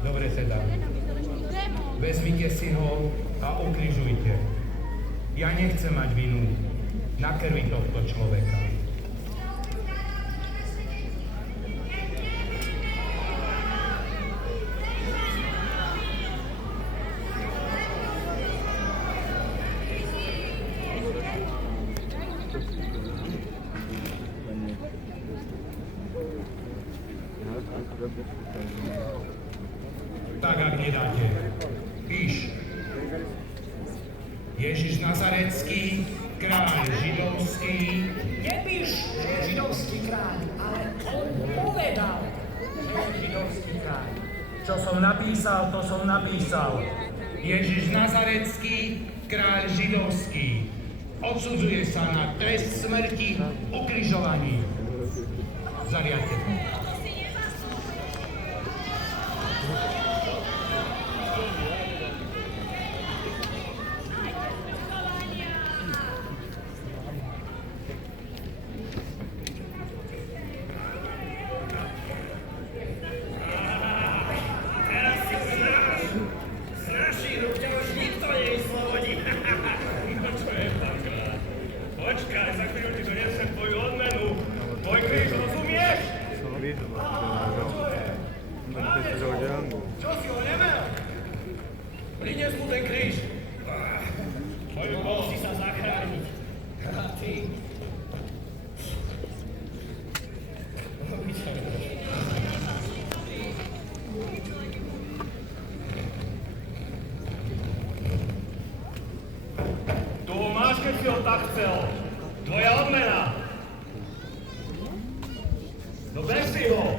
Dobre teda. Vezmite si ho a ukrižujte. Ja nechcem mať vinu na krvi tohto človeka. Tak, ak nedáte, píš. Ježiš Nazarecký, kráľ židovský. Nepíš, že je židovský kráľ, ale on povedal, že je židovský kráľ. Čo som napísal, to som napísal. Ježiš Nazarecký, kráľ židovský. Odsudzuje sa na trest smrti ukrižovaní. Zariadte to. Počkaj, za chvíľu ti donesem tvoju odmenu. Tvoj kríž, rozumieš? Čo si ho nemal? Prinies mu ten kríž. Mohol si sa zachrániť. A ty? Tu ho máš, keď si ho tak chcel. Tvoja odmena. No ber si ho.